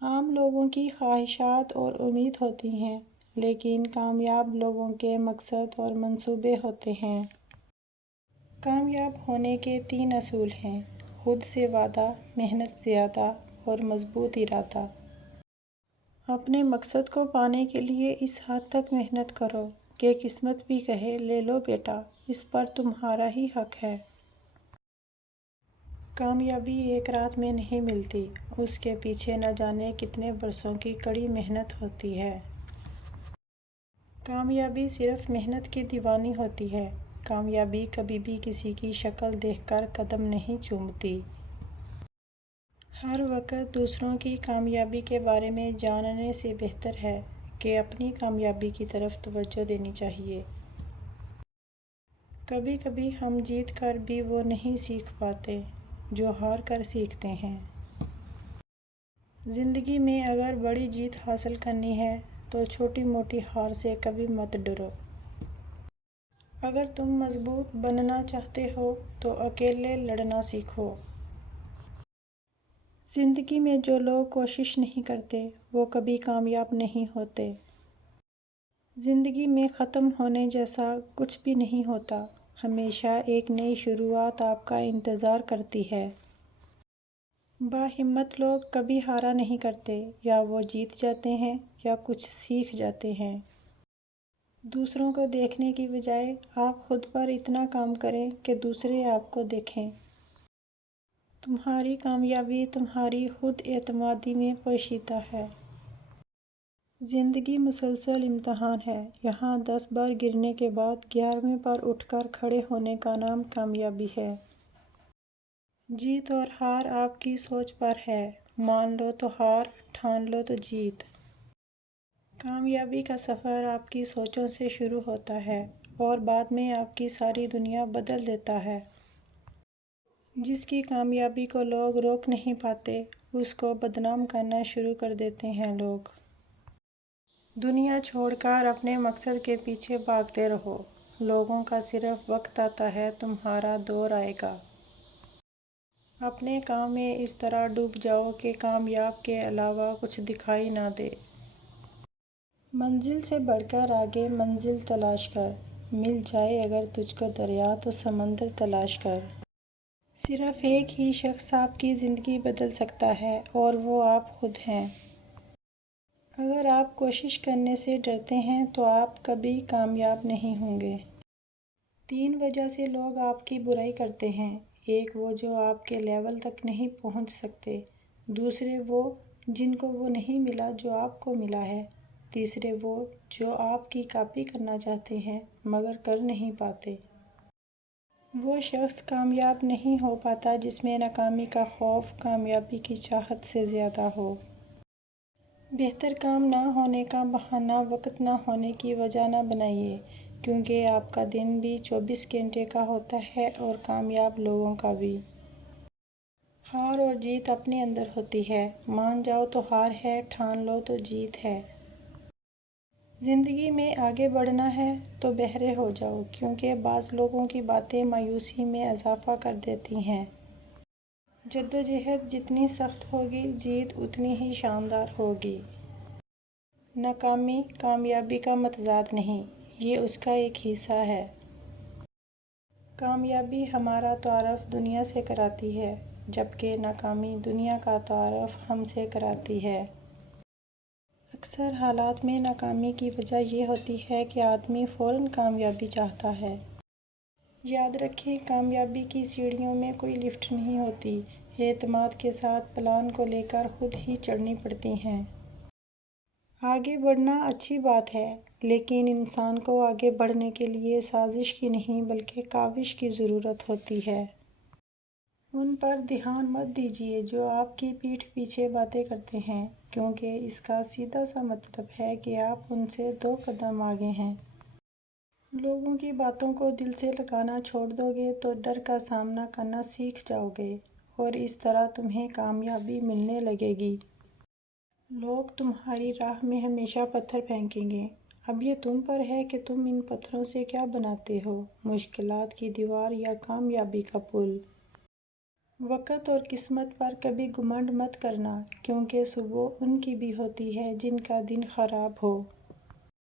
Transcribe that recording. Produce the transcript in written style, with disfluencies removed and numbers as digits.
عام لوگوں کی خواہشات اور امید ہوتی ہیں، لیکن کامیاب لوگوں کے مقصد اور منصوبے ہوتے ہیں۔ کامیاب ہونے کے 3 اصول ہیں: خود سے وعدہ، محنت زیادہ اور مضبوط ارادہ۔ اپنے مقصد کو پانے کے لیے اس حد تک محنت کرو کہ قسمت بھی کہے لے لو بیٹا، اس پر تمہارا ہی حق ہے۔ کامیابی ایک رات میں نہیں ملتی، اس کے پیچھے نہ جانے کتنے برسوں کی کڑی محنت ہوتی ہے۔ کامیابی صرف محنت کی دیوانی ہوتی ہے۔ کامیابی کبھی بھی کسی کی شکل دیکھ کر قدم نہیں چومتی۔ ہر وقت دوسروں کی کامیابی کے بارے میں جاننے سے بہتر ہے کہ اپنی کامیابی کی طرف توجہ دینی چاہیے۔ کبھی کبھی ہم جیت کر بھی وہ نہیں سیکھ پاتے جو ہار کر سیکھتے ہیں۔ زندگی میں اگر بڑی جیت حاصل کرنی ہے تو چھوٹی موٹی ہار سے کبھی مت ڈرو۔ اگر تم مضبوط بننا چاہتے ہو تو اکیلے لڑنا سیکھو۔ زندگی میں جو لوگ کوشش نہیں کرتے وہ کبھی کامیاب نہیں ہوتے۔ زندگی میں ختم ہونے جیسا کچھ بھی نہیں ہوتا، ہمیشہ ایک نئی شروعات آپ کا انتظار کرتی ہے۔ باہمت لوگ کبھی ہارا نہیں کرتے، یا وہ جیت جاتے ہیں یا کچھ سیکھ جاتے ہیں۔ دوسروں کو دیکھنے کی بجائے آپ خود پر اتنا کام کریں کہ دوسرے آپ کو دیکھیں۔ تمہاری کامیابی تمہاری خود اعتمادی میں پوشیدہ ہے۔ زندگی مسلسل امتحان ہے، یہاں 10 بار گرنے کے بعد 11ویں بار اٹھ کر کھڑے ہونے کا نام کامیابی ہے۔ جیت اور ہار آپ کی سوچ پر ہے، مان لو تو ہار، ٹھان لو تو جیت۔ کامیابی کا سفر آپ کی سوچوں سے شروع ہوتا ہے اور بعد میں آپ کی ساری دنیا بدل دیتا ہے۔ جس کی کامیابی کو لوگ روک نہیں پاتے، اس کو بدنام کرنا شروع کر دیتے ہیں لوگ۔ دنیا چھوڑ کر اپنے مقصد کے پیچھے بھاگتے رہو، لوگوں کا صرف وقت آتا ہے، تمہارا دور آئے گا۔ اپنے کام میں اس طرح ڈوب جاؤ کہ کامیاب کے علاوہ کچھ دکھائی نہ دے۔ منزل سے بڑھ کر آگے منزل تلاش کر، مل جائے اگر تجھ کو دریا تو سمندر تلاش کر۔ صرف ایک ہی شخص آپ کی زندگی بدل سکتا ہے اور وہ آپ خود ہیں۔ اگر آپ کوشش کرنے سے ڈرتے ہیں تو آپ کبھی کامیاب نہیں ہوں گے۔ 3 وجہ سے لوگ آپ کی برائی کرتے ہیں: ایک وہ جو آپ کے لیول تک نہیں پہنچ سکتے، دوسرے وہ جن کو وہ نہیں ملا جو آپ کو ملا ہے، تیسرے وہ جو آپ کی کاپی کرنا چاہتے ہیں مگر کر نہیں پاتے۔ وہ شخص کامیاب نہیں ہو پاتا جس میں ناکامی کا خوف کامیابی کی چاہت سے زیادہ ہو۔ بہتر کام نہ ہونے کا بہانہ وقت نہ ہونے کی وجہ نہ بنائیے، کیونکہ آپ کا دن بھی 24 گھنٹے کا ہوتا ہے اور کامیاب لوگوں کا بھی۔ ہار اور جیت اپنے اندر ہوتی ہے، مان جاؤ تو ہار ہے، ٹھان لو تو جیت ہے۔ زندگی میں آگے بڑھنا ہے تو بہرے ہو جاؤ، کیونکہ بعض لوگوں کی باتیں مایوسی میں اضافہ کر دیتی ہیں۔ جدوجہد جتنی سخت ہوگی، جیت اتنی ہی شاندار ہوگی۔ ناکامی کامیابی کا متضاد نہیں، یہ اس کا ایک حصہ ہے۔ کامیابی ہمارا تعارف دنیا سے کراتی ہے، جبکہ ناکامی دنیا کا تعارف ہم سے کراتی ہے۔ اکثر حالات میں ناکامی کی وجہ یہ ہوتی ہے کہ آدمی فوراً کامیابی چاہتا ہے۔ یاد رکھیں، کامیابی کی سیڑھیوں میں کوئی لفٹ نہیں ہوتی، اعتماد کے ساتھ پلان کو لے کر خود ہی چڑھنی پڑتی ہیں۔ آگے بڑھنا اچھی بات ہے، لیکن انسان کو آگے بڑھنے کے لیے سازش کی نہیں بلکہ کاوش کی ضرورت ہوتی ہے۔ ان پر دھیان مت دیجیے جو آپ کی پیٹھ پیچھے باتیں کرتے ہیں، کیونکہ اس کا سیدھا سا مطلب ہے کہ آپ ان سے 2 قدم آگے ہیں۔ لوگوں کی باتوں کو دل سے لگانا چھوڑ دو گے تو ڈر کا سامنا کرنا سیکھ جاؤ گے اور اس طرح تمہیں کامیابی ملنے لگے گی۔ لوگ تمہاری راہ میں ہمیشہ پتھر پھینکیں گے، اب یہ تم پر ہے کہ تم ان پتھروں سے کیا بناتے ہو، مشکلات کی دیوار یا کامیابی کا پل۔ وقت اور قسمت پر کبھی گھمنڈ مت کرنا، کیونکہ صبح ان کی بھی ہوتی ہے جن کا دن خراب ہو۔